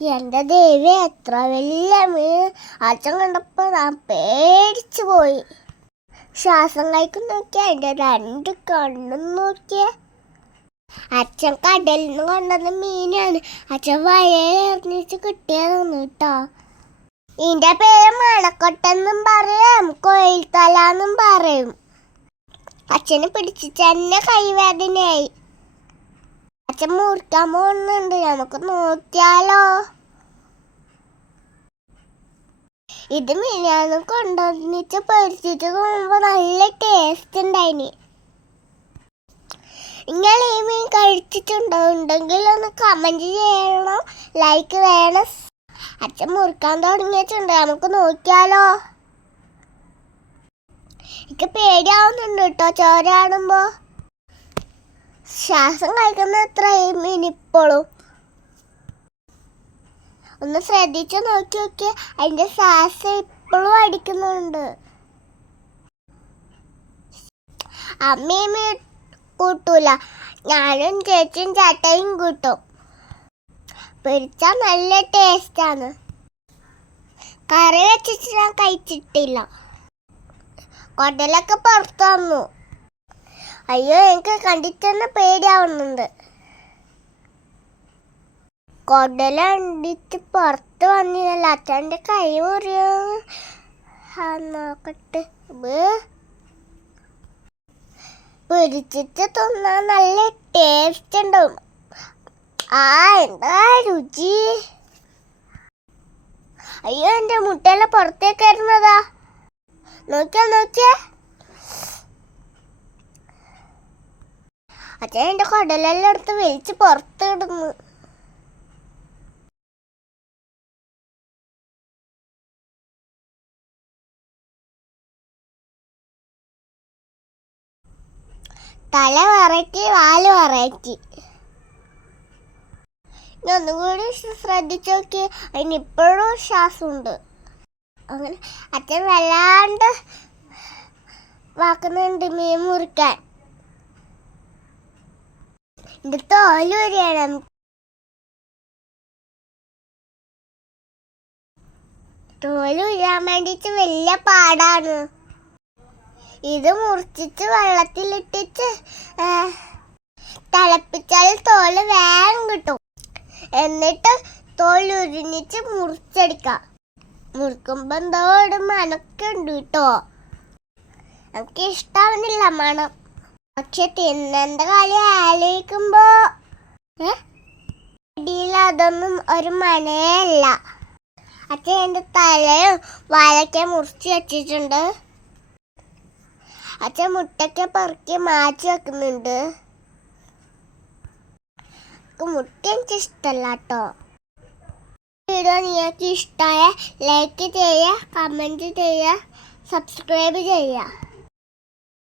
എന്റെ ദേവി, എത്ര വലിയ മീൻ! അച്ഛൻ കണ്ടപ്പോ ഞാൻ പേടിച്ചു പോയി. ശ്വാസം കഴിക്കും നോക്കിയ എന്റെ രണ്ട് കണ്ണും നോക്കിയ. അച്ഛൻ കടലിൽ നിന്ന് കൊണ്ടുവന്ന മീനാണ്. അച്ഛൻ വയറിഞ്ഞിട്ട് കിട്ടിയതാണ് കേട്ടോ. ഇതിന്റെ പേര് മണക്കൊട്ടെന്നും പറയും, കോയിൽത്തലാന്നും പറയും. അച്ഛനെ പിടിച്ചിട്ട് തന്നെ കൈവേദനയായി. അച്ഛൻ മുറിക്കാൻ പോകുന്നുണ്ട്, നമുക്ക് നോക്കിയാലോ? ഇത് മിനിയാന്ന് കൊണ്ടുവന്നിട്ട് പൊരിച്ചിട്ട് പോകുമ്പോ നല്ല ടേസ്റ്റ് ഉണ്ടായിന്. നിങ്ങൾ ഈ മീൻ കഴിച്ചിട്ടുണ്ടോ? ഉണ്ടെങ്കിൽ ഒന്ന് കമന്റ് ചെയ്യണം, ലൈക്ക് വേണം. അച്ഛൻ മുറിക്കാൻ തുടങ്ങിയിട്ടുണ്ട്, നമുക്ക് നോക്കിയാലോ? എനിക്ക് പേടിയാവുന്നുണ്ട് കേട്ടോ ചോര കാണുമ്പോ. ശ്വാസം കഴിക്കുന്ന എത്ര മീനിപ്പോഴും. ഒന്ന് ശ്രദ്ധിച്ചു നോക്കി നോക്കിയ അതിന്റെ ശ്വാസം ഇപ്പോഴും അടിക്കുന്നുണ്ട്. അമ്മയും കൂട്ടൂല, ഞാനും ചേച്ചിയും ചേട്ടയും കൂട്ടും. പൊരിച്ച നല്ല ടേസ്റ്റാണ്. കറി വെച്ചിട്ട് ഞാൻ കഴിച്ചിട്ടില്ല. കുടലൊക്കെ പുറത്തു വന്നു. അയ്യോ, എനിക്ക് കണ്ടിട്ട് തന്നെ പേടിയാവുന്നുണ്ട്. കുടലണ്ടിട്ട് പുറത്ത് വന്നില്ല. അച്ഛൻ്റെ കൈ മുറിയോ നോക്കട്ടെ. പൊരിച്ചിട്ട് തിന്നാൻ നല്ല ടേസ്റ്റ് ഉണ്ടാവും. എന്താ രുചി! അയ്യോ, എൻ്റെ മുട്ടയെല്ലാം പുറത്തേക്ക് വരുന്നതാ. നോക്കിയേ. അച്ഛൻ എൻ്റെ കുടലെല്ലാം എടുത്ത് വലിച്ച് പുറത്തിടുന്നു. തല വറക്കി, വാല് വറക്കി. ഇനി ഒന്നുകൂടി ശ്രദ്ധിച്ചു നോക്കി, അതിനിപ്പോഴും ശ്വാസമുണ്ട്. അങ്ങനെ അച്ഛൻ വല്ലാണ്ട് വാക്കുന്നുണ്ട് മീൻ മുറിക്കാൻ. ഇത് തോല് വരികയാണ്. തോല് ഉരിയാൻ വേണ്ടിട്ട് വലിയ പാടാണ്. ഇത് മുറിച്ചിട്ട് വെള്ളത്തിലിട്ടിട്ട് തിളപ്പിച്ചാൽ തോല് വേഗം കിട്ടും. എന്നിട്ട് തോല് ഉരിഞ്ഞിട്ട് മുറിച്ചെടുക്കാം. മുറിക്കുമ്പോ എന്തോ ഒരു മണൊക്കെ ഉണ്ട് കേട്ടോ. നമുക്ക് ഇഷ്ടാവുന്നില്ല മണം. പക്ഷെ തിന്നേണ്ട കാര്യം ആലോചിക്കുമ്പോ ഇടിയിൽ അതൊന്നും ഒരു മണയല്ല. അച്ഛൻ എൻ്റെ തലയും വാലൊക്കെ മുറിച്ച് വെച്ചിട്ടുണ്ട്. അച്ഛൻ മുട്ടൊക്കെ പെറുക്കി മാറ്റി വെക്കുന്നുണ്ട്. മുട്ട എനിക്ക് ഇഷ്ടമല്ല കേട്ടോ. വീഡിയോ നിങ്ങൾക്ക് ഇഷ്ടമായ ലൈക്ക് ചെയ്യുക, കമൻറ്റ് ചെയ്യുക, സബ്സ്ക്രൈബ് ചെയ്യുക.